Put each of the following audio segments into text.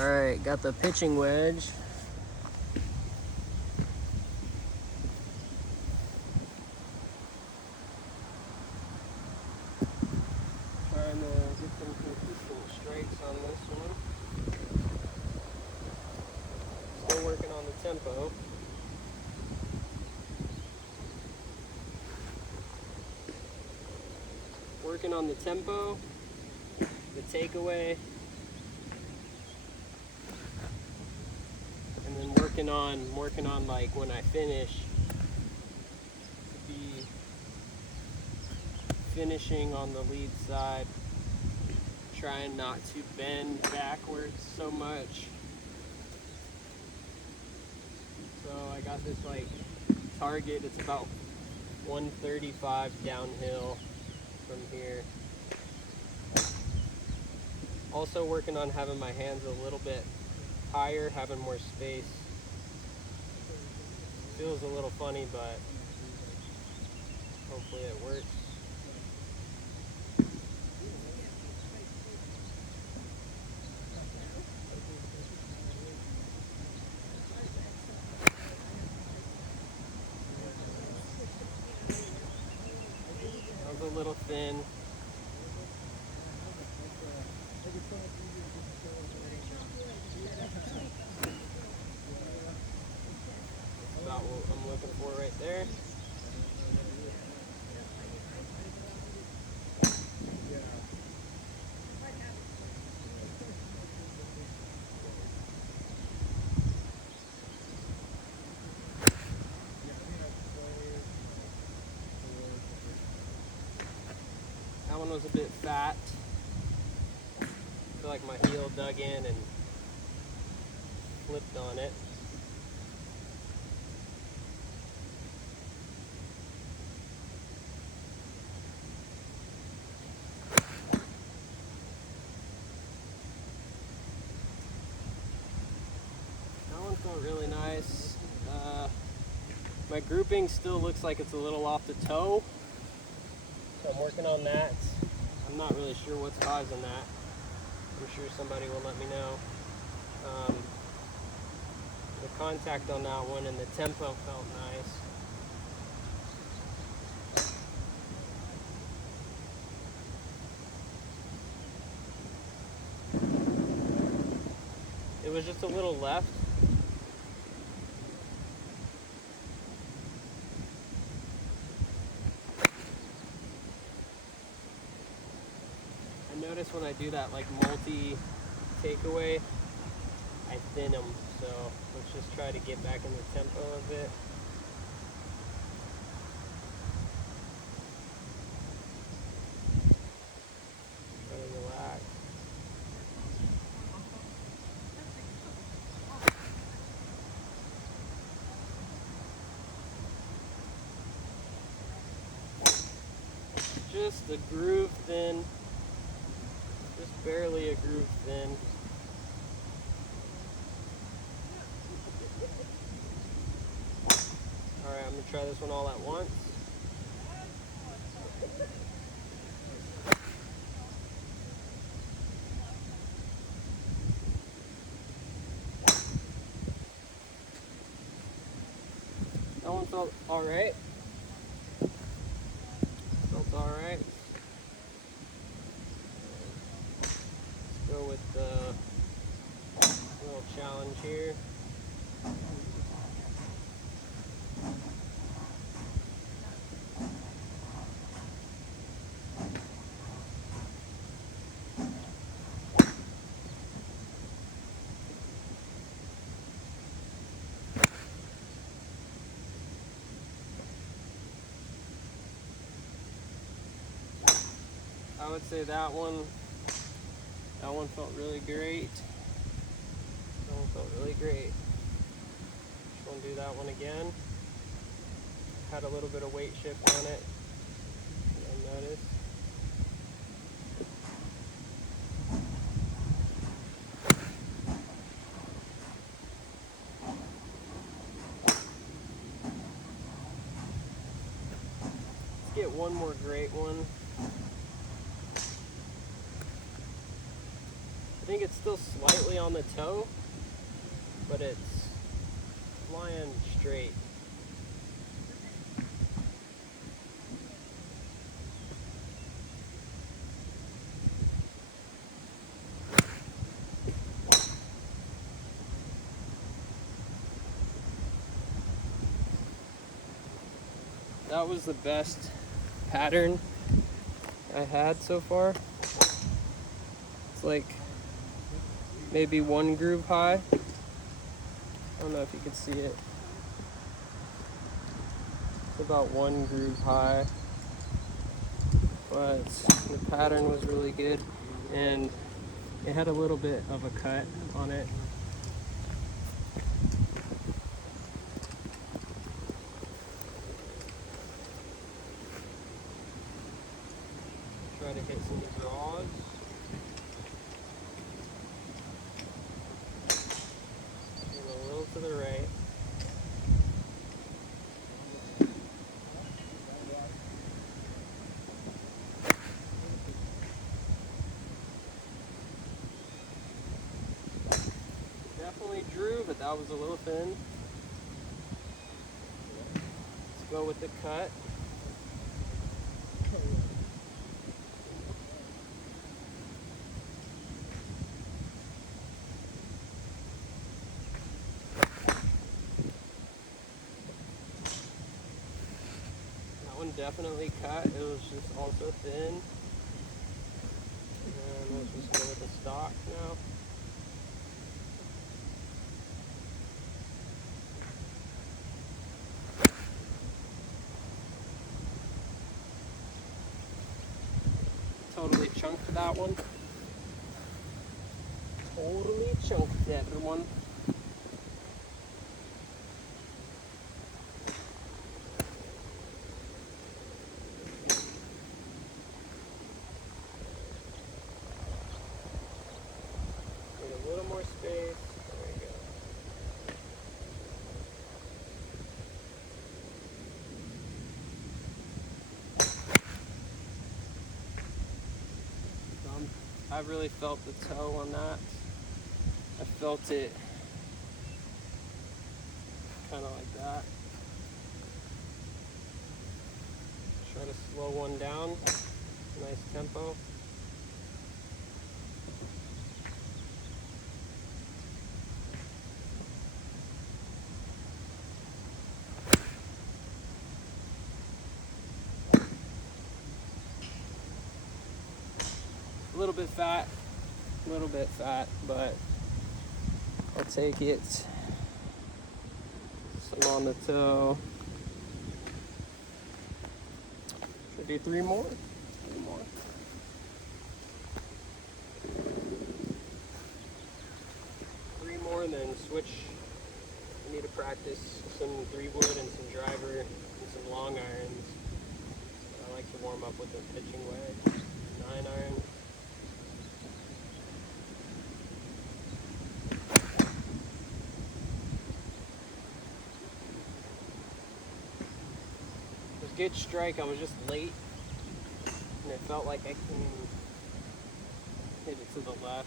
Alright, got the pitching wedge. Trying to get some consistent strikes on this one. Still working on the tempo. Working on the tempo, the takeaway, and then working on like when I finish, to be finishing on the lead side, trying not to bend backwards so much. So I got this like target, it's about 135 downhill from here. Also working on having my hands a little bit higher, having more space. Feels a little funny, but hopefully it works. That was a little thin. About what I'm looking for right there. That one was a bit fat. I feel like my heel dug in and flipped on it. That one felt really nice. My grouping still looks like it's a little off the toe, so I'm working on that. I'm not really sure what's causing that. I'm sure somebody will let me know. The contact on that one and the tempo felt nice. It was just a little left. I notice when I do that like multi takeaway, I thin them. So let's just try to get back in the tempo a bit. Try to relax. Just a groove thin. Just barely a groove thin. Alright, I'm going to try this one all at once. That one felt alright. Felt alright. Let's go with the little challenge here. I would say that one felt really great. That one felt really great. Just want to do that one again. Had a little bit of weight shift on it. I noticed. Let's get one more great one. I think it's still slightly on the toe, but it's flying straight. That was the best pattern I had so far. It's like maybe one groove high. I don't know if you can see it. It's about one groove high, but the pattern was really good, and it had a little bit of a cut on it. Try to hit some draws. And a little to the right. Definitely drew, but that was a little thin. Let's go with the cut. That one definitely cut. It was just also thin. And let's just go with the stock now. Totally chunked that one. Totally chunked that one. Need a little more space. There we go. I really felt the toe on that. I felt it kind of like that. Try to slow one down. Nice tempo. A little bit fat, but I'll take it. Some on the toe. Should I do three more? Three more. Three more, and then switch. I need to practice some 3-wood and some driver and some long irons. I like to warm up with the pitching wedge. 9-iron. Good strike. I was just late, and it felt like I can hit it to the left.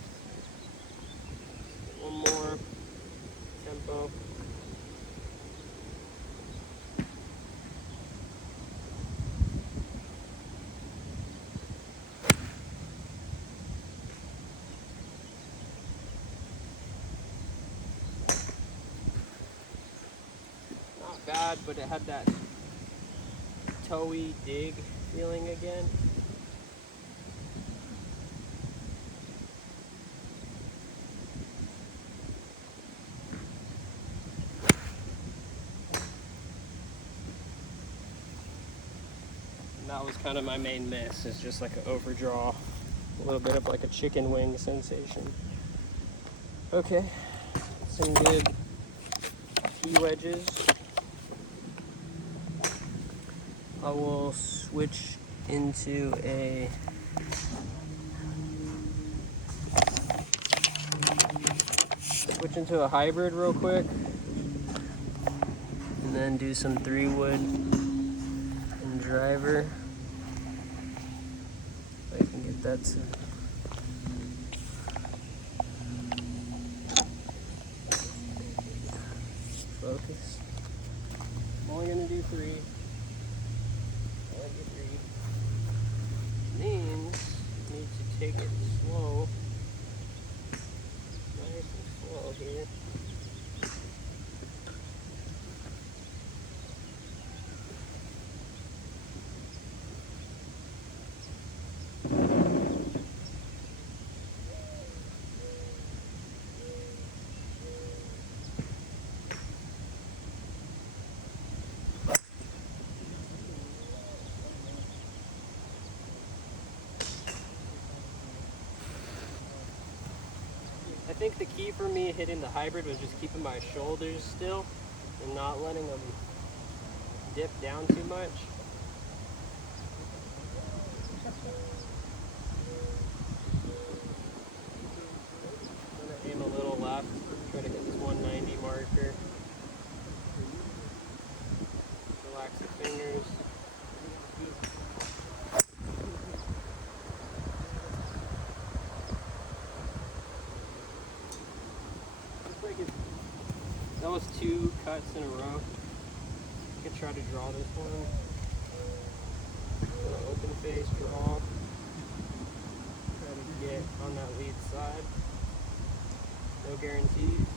One more tempo. Not bad, but it had that toey dig feeling again. And that was kind of my main miss, is just like an overdraw, a little bit of like a chicken wing sensation. Okay, some good T-wedges. I will switch into a hybrid real quick, and then do some 3-wood and driver. If I can get that to 93. 93 means you need to take it slow, nice and slow here. I think the key for me hitting the hybrid was just keeping my shoulders still and not letting them dip down too much. I'm going to aim a little left, try to hit this 190 marker. Relax the fingers. That was 2 cuts in a row. I could try to draw this one. Open face draw. Try to get on that lead side. No guarantees.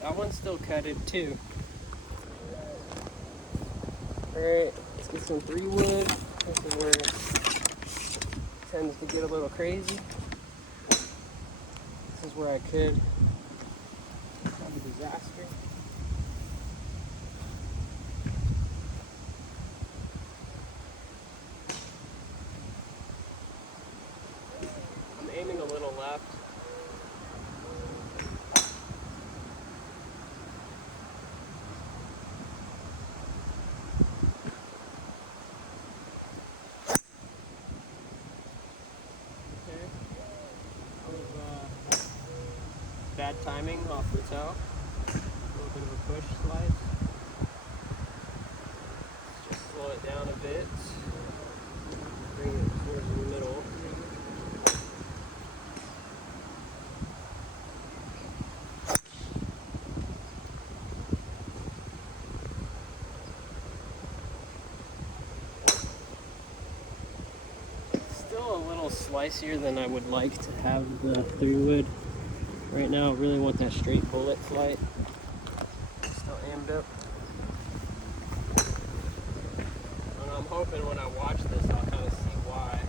That one's still cutted too. Alright, let's get some 3 wood. This is where it tends to get a little crazy. This is where I could have a disaster. I'm aiming a little left. Bad timing off the toe. A little bit of a push slice. Let's just slow it down a bit. Bring it towards the middle. Still a little slicier than I would like to have the 3 wood. Right now, I really want that straight bullet flight. Still aimed up. And I'm hoping when I watch this, I'll kind of see why.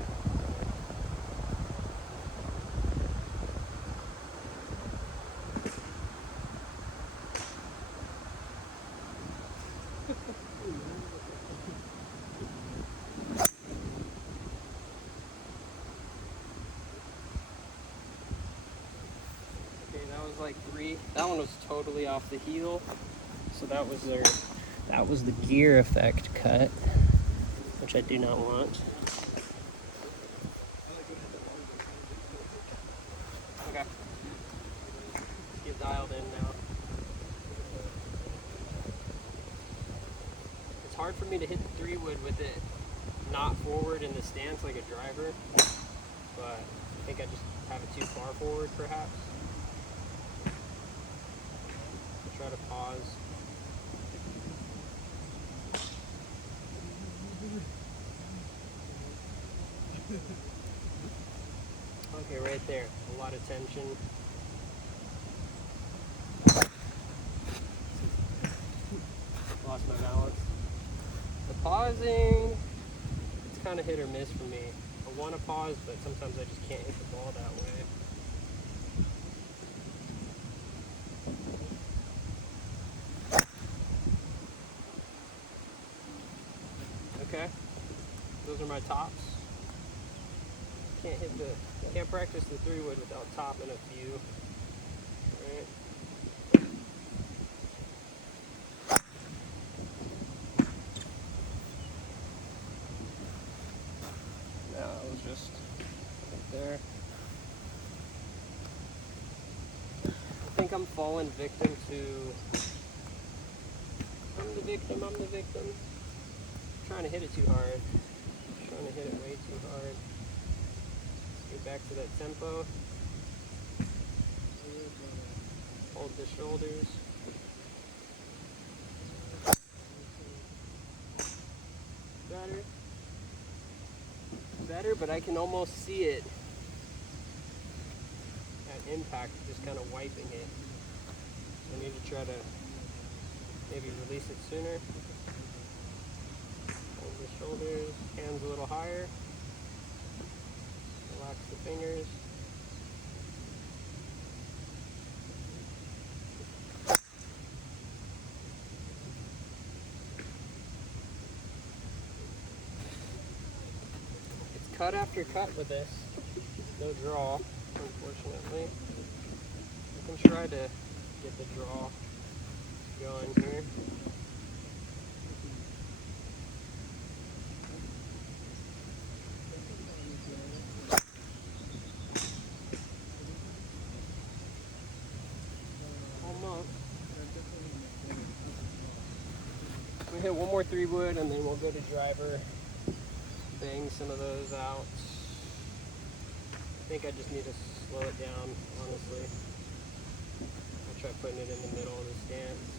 Like 3. That one was totally off the heel, so that was the gear effect cut, which I do not want. Okay, let's get dialed in now. It's hard for me to hit the 3 wood with it not forward in the stance like a driver, but I think I just have it too far forward perhaps. Try to pause. Okay, right there. A lot of tension. Lost my balance. The pausing, it's kind of hit or miss for me. I want to pause, but sometimes I just can't hit the ball that way. Okay, those are my tops. Can't practice the 3 wood without topping a few. Right. No, it was just right there. I think I'm falling victim to. I'm the victim. trying to hit it too hard. I'm trying to hit it way too hard. Let's get back to that tempo. Hold the shoulders. Better, but I can almost see it at impact, just kind of wiping it. I need to try to maybe release it sooner. Hold the shoulders, hands a little higher. Relax the fingers. It's cut after cut with this. No draw, unfortunately. I can try to get the draw going here. Almost. We hit one more 3-wood and then we'll go to driver. Bang some of those out. I think I just need to slow it down, honestly. I'll try putting it in the middle of the stance.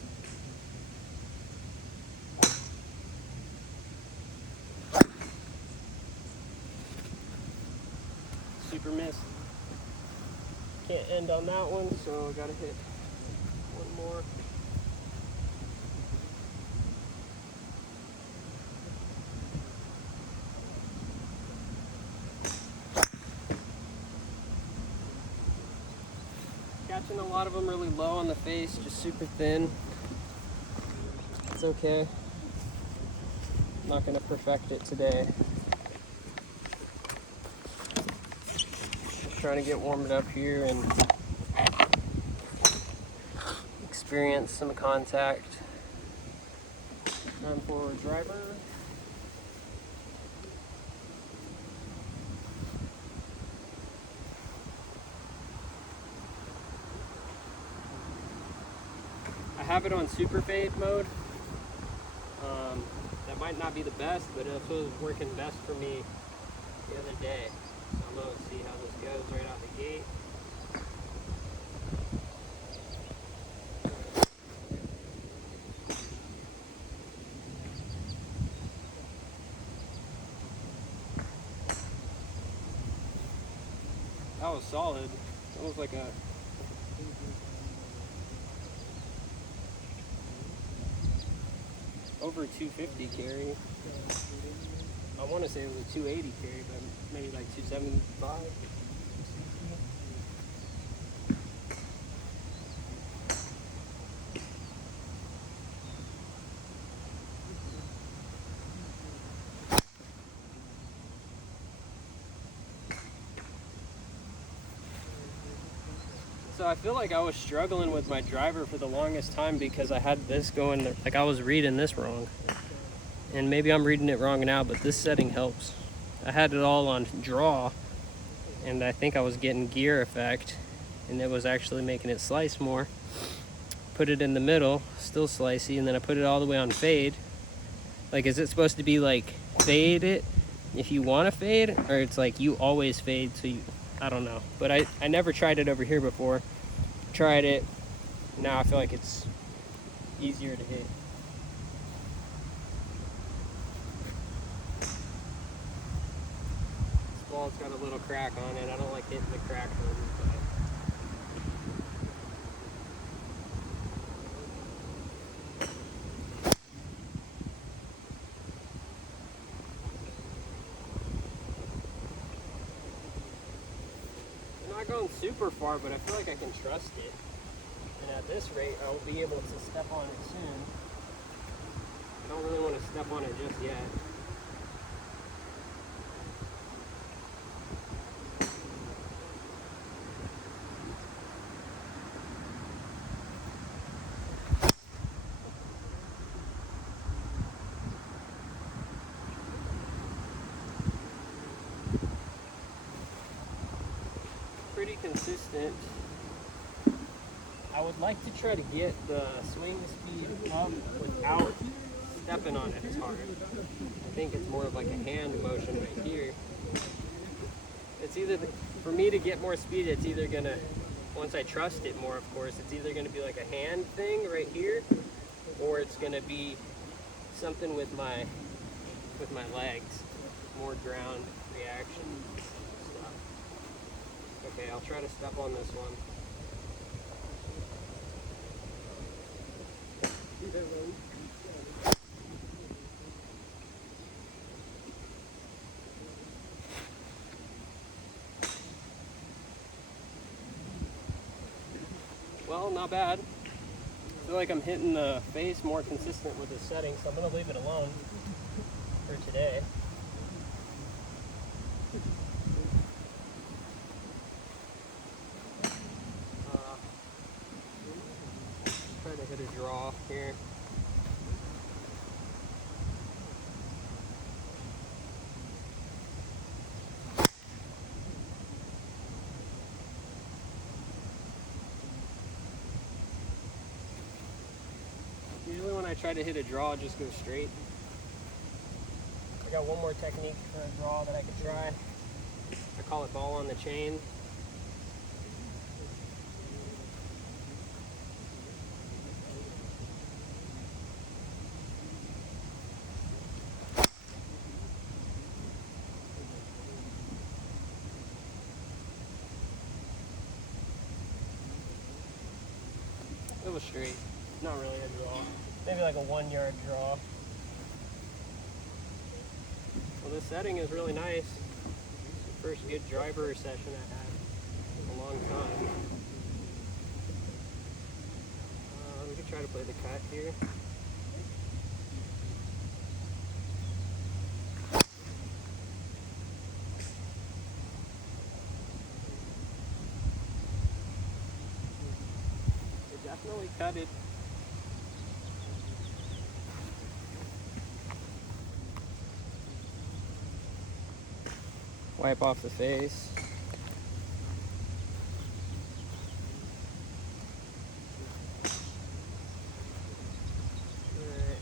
Super miss. Can't end on that one, so I gotta hit one more. Catching a lot of them really low on the face, just super thin. It's okay. I'm not gonna perfect it today. Just trying to get warmed up here and experience some contact. Time for driver. I have it on super fade mode. That might not be the best, but it was working best for me the other day. So I'm going to see how this goes right out the gate. That was solid. That was like a over 250 carry. I want to say it was a 280 carry, but maybe like 275. So I feel like I was struggling with my driver for the longest time because I had this going, like I was reading this wrong. And maybe I'm reading it wrong now, but this setting helps. I had it all on draw, and I think I was getting gear effect, and it was actually making it slice more. Put it in the middle, still slicey, and then I put it all the way on fade. Like, is it supposed to be like fade it if you want to fade, or it's like you always fade, so you, I don't know. But I never tried it over here before. Tried it, now I feel like it's easier to hit. This ball's got a little crack on it. I don't like hitting the crack ones, but I'm not going super far, but I feel like I can trust it. And at this rate, I'll be able to step on it soon. I don't really want to step on it just yet. Pretty consistent. I would like to try to get the swing speed up without stepping on it is hard. I think it's more of like a hand motion right here. It's either, for me to get more speed, it's either gonna, once I trust it more, of course, it's either gonna be like a hand thing right here, or it's gonna be something with my legs, more ground reaction stuff. Okay, I'll try to step on this one. Well, not bad. I feel like I'm hitting the face more consistent with the setting, so I'm going to leave it alone for today. Try to hit a draw here. Usually when I try to hit a draw, it just goes straight. I got one more technique for a draw that I could try. I call it ball on the chain. It was straight, not really a draw. Maybe like a 1 yard draw. Well, this setting is really nice. It's the first good driver session I had in a long time. We could try to play the cut here. It definitely cut it. Wipe off the face. Alright.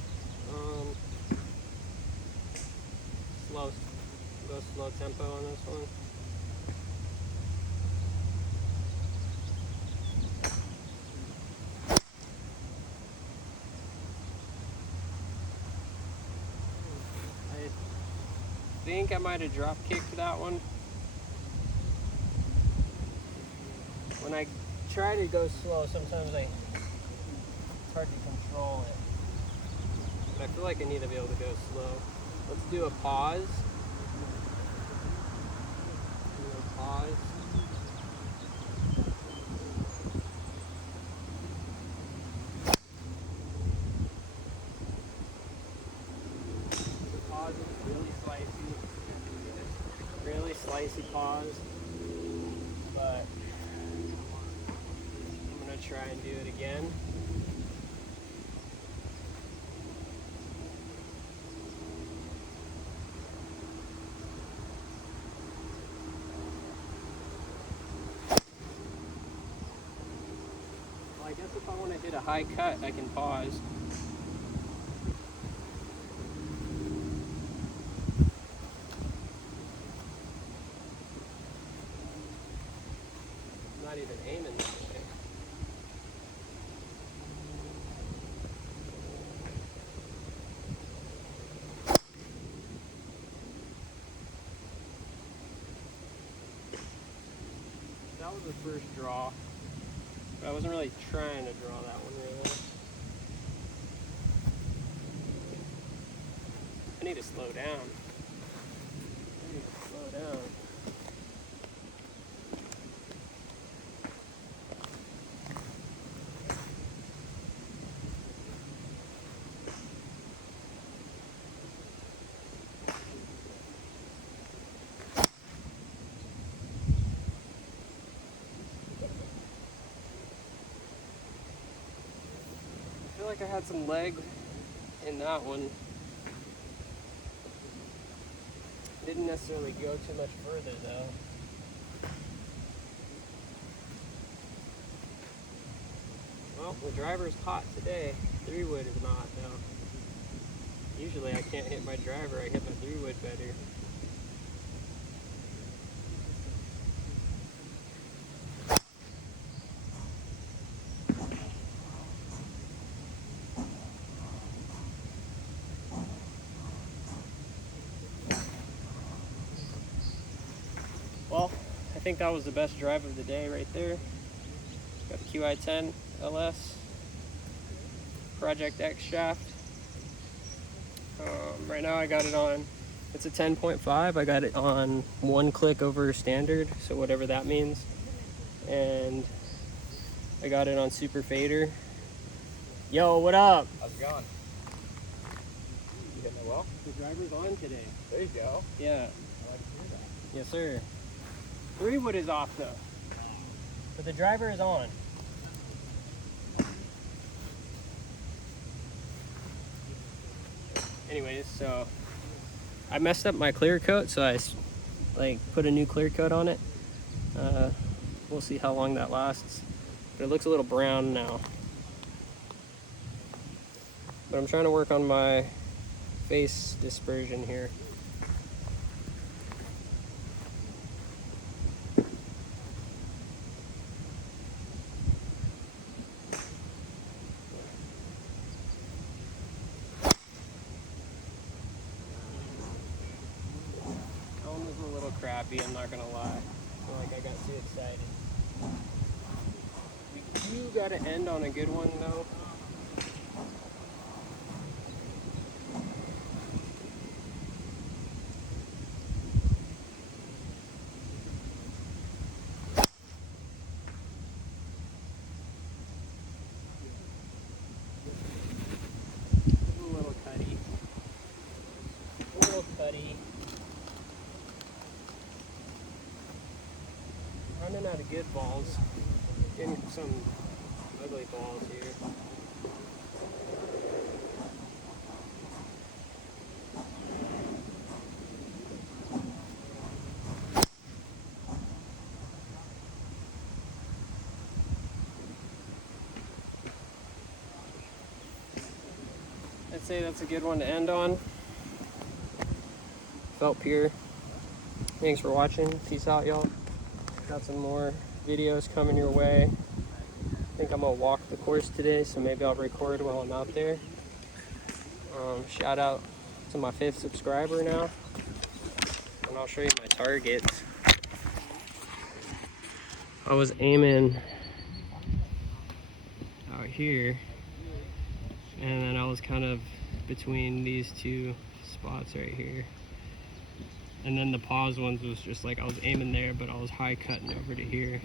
Go slow tempo on this one. I think I might have drop kicked that one. When I try to go slow, sometimes it's hard to control it. But I feel like I need to be able to go slow. Let's do a pause. Pause. Pause is really slicey pause, but I'm gonna try and do it again. Well, I guess if I want to hit a high cut, I can pause. Not even aiming that way. That was the first draw, but I wasn't really trying to draw that one really. I need to slow down. I feel like I had some leg in that one. Didn't necessarily go too much further though. Well, the driver's hot today. 3-wood is not though. Usually I can't hit my driver, I hit my 3-wood better. Well, I think that was the best drive of the day right there. Got the QI10 LS Project X shaft. Right now I got it on, it's a 10.5. I got it on 1 click over standard, so whatever that means. And I got it on super fader. Yo, what up? How's it going? You hitting it well? The driver's on today. There you go. Yeah. I like to hear that. Yes, sir. 3-wood is off though, but the driver is on. Anyways, so I messed up my clear coat, so I put a new clear coat on it. We'll see how long that lasts, but it looks a little brown now. But I'm trying to work on my face dispersion here. That one was a little crappy, I'm not gonna lie. I feel like I got too excited. We do gotta end on a good one though. A little cutty. A little cutty. Running out of good balls. Getting some ugly balls here. I'd say that's a good one to end on. Felt pure. Thanks for watching. Peace out, y'all. Got some more videos coming your way. I think I'm gonna walk the course today, so maybe I'll record while I'm out there. Shout out to my 5th subscriber now, and I'll show you my targets. I was aiming out here, and then I was kind of between these two spots right here. And then the pause ones was just like I was aiming there, but I was high cutting over to here.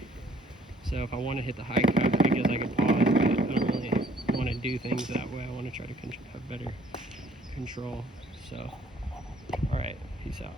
So if I want to hit the high cut, I guess I could pause, but I don't really want to do things that way. I want to try to have better control. So, all right, peace out.